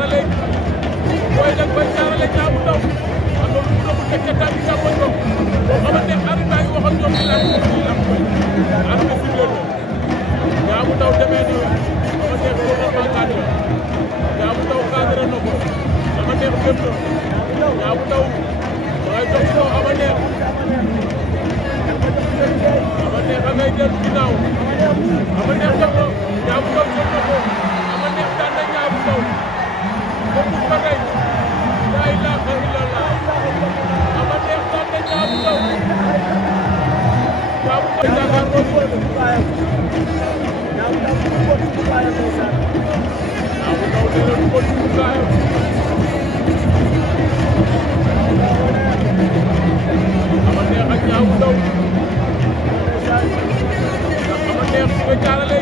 jaarale booy nag bay jaarale ñaamu ndaw am na lu mu doon tekkee tànk yi càmmoñ ko boo xamante ne arbitre baa ngi wax ak ñoom ci laaj bi lam koy arbitre si leen ñaamu ndaw demee ni dama neex ko ma cadre ñaamu ndaw cadre na ko dama neex dem na ñaamu ndaw waaye dox ci kaw ama neex a ngay dellu ginnaaw ama neex def ko ñaamu ndaw jot na ko ama neex daan na ñaamu ndaw bokkul ba tey laa ilaaha illallah ama neex daan na ñaamu ndaw ñaamu ndaw Dakar moo ko ñaamu ndaw nee na du ko dugg gaayam ama neex ak ñaamu ndaw ama neex si nga jaarale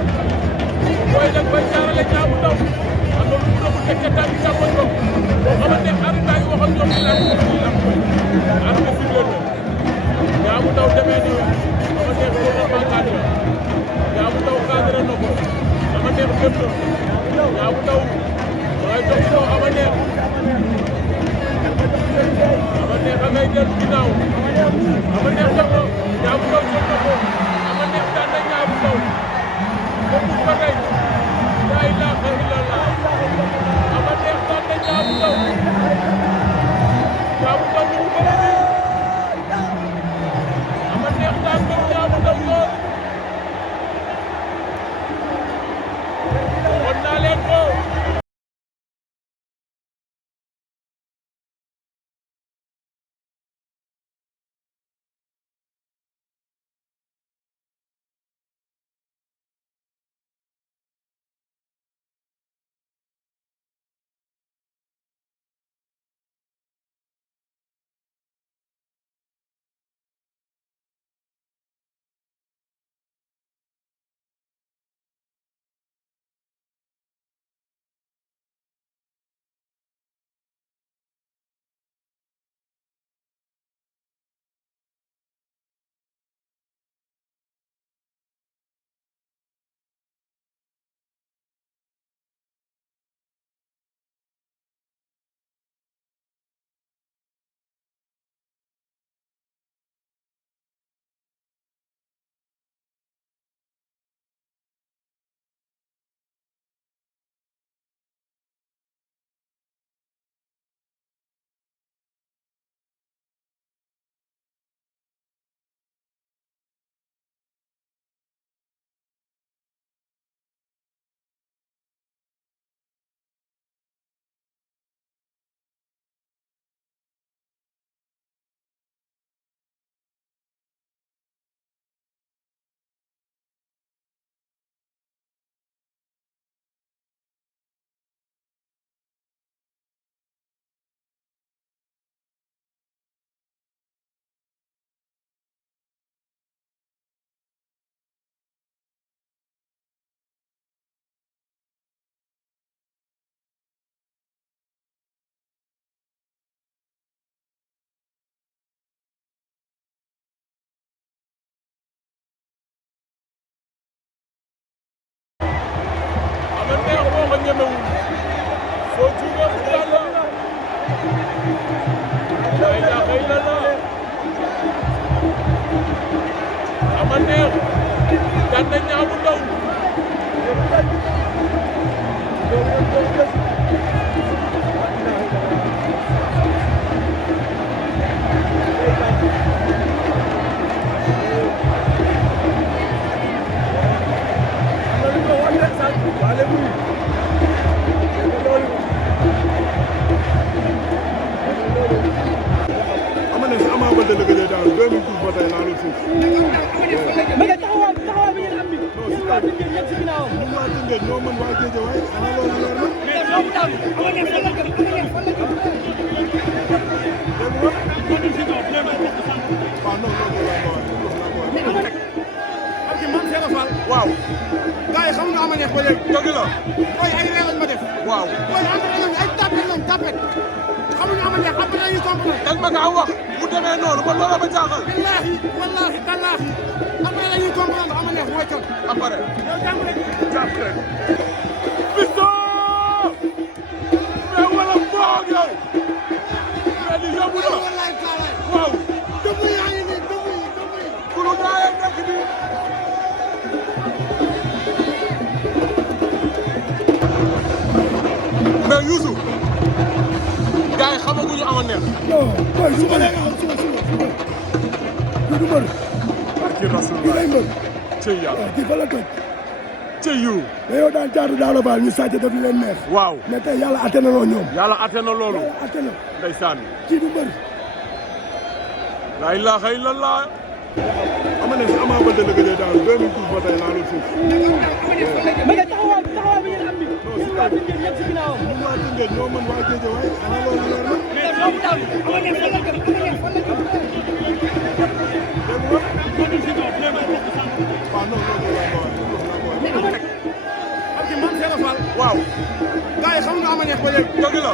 booy nag bay jaarale ñaamu ndaw am na lu mu doon tekkee tànk yi càmmoñ ko boo xamante ne arbitre baa ngi wax ak ñoom ci laaj bi lam koy arbitre si leen ñaamu ndaw demee ni ama neex ko ma cadre ñaamu ndaw cadre na ko ama neex dem na ñaamu ndaw waaye dox ci kaw ama neex a ngay dellu ginnaaw ama neex def ko ñaamu ndaw jot na ko ama neex daan na ñaamu ndaw bokkul ba tey laa ilaaha illallah ama neex daan na ñaamu ndaw ñaamu ndaw lu mu bëri ama neex daan na ñaamu ndaw lool waxoon naa leen ko ñemewul soo jugee mu daan la laa ilaaha illallah ama neex daan na ñaamu ndaw waaw gars yi xam nga ama neex ba léegi dëgg la booy ay réew lañ ma def waaw booy entraîné nañ ay tapet lañ tapet xamuñu ama neex après dañuy comprendre dañ ma kaa wax mu demee noonu ba loolu ba jaaxal billahi wallahi tallahi après dañuy comprendre ama neex mooy kan après yow jàmm rek Piston mais Youssou gars yi xamaguñu ama neex. non mooy su ma nee nga xam suba du mbër. barki Rasulullah kii lay mbër. cëy yàlla kii fa la toj. cëy yu. mais yow daan caatu daal baal ñu sàcc daf leen neex. waaw mais tey yàlla atte na loo ñoom. yàlla atte na loolu. yàlla atte na. ndeysaan. kii du mbër. la ilaha illallah. ama ne Ama Baldé la gëj a daal 2012 ba tey laa doon suuf. mais taxawaay bi ngeen am ni yéen waa Tëngéej yëpp si ginnaawam. ñun waa Tëngéej ñoo mën waa Guédiawaye xanaa loolu leer na. mais doomu taw bi ama ngeen fan la jëm ama ngeen fan la jëm. waaw non waaw. gars yi xam nga ama neex ba léegi. dëgg la.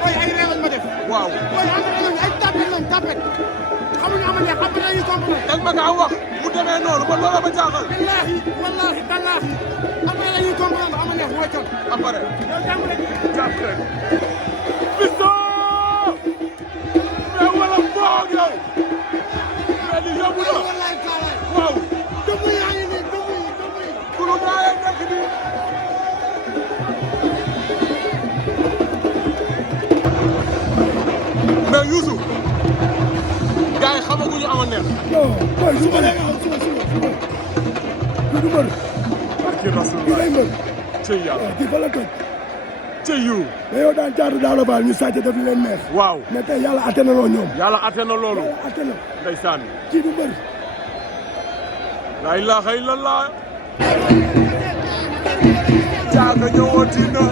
booy ay réew lañ ma def. waaw. booy am na ay tapet lañ tapet. xamuñu ama neex après dañuy comprendre. dañ ma kaa wax mu demee noonu ba loola ba jaaxal. billaahi wallaahi tallaahi après dañuy comprendre ama neex mooy cot. après. yow jàmm rek. jàpp rek. Fiston. mais wala boog yow. mais li yomb na. wallaahi taalaay. waaw. dëgg yaa ngi nii dëgg yi. kuru naa nekk nii. mais Youssou gars yi xamaguñu ama neex. non mooy su ma nee nga xam suba du mbër. barki kii Rasulullah lay mbër. cëy yàlla kii fa la toj. cëy yu. mais yow daan caatu daal baal ñu sàcc daf leen neex. waaw mais tey yàlla atte na loo ñoom. yàlla atte na loolu. yàlla atte na. ndeysaan. kii du mbër. la ilaha illallah. jaaga ñëwoon na.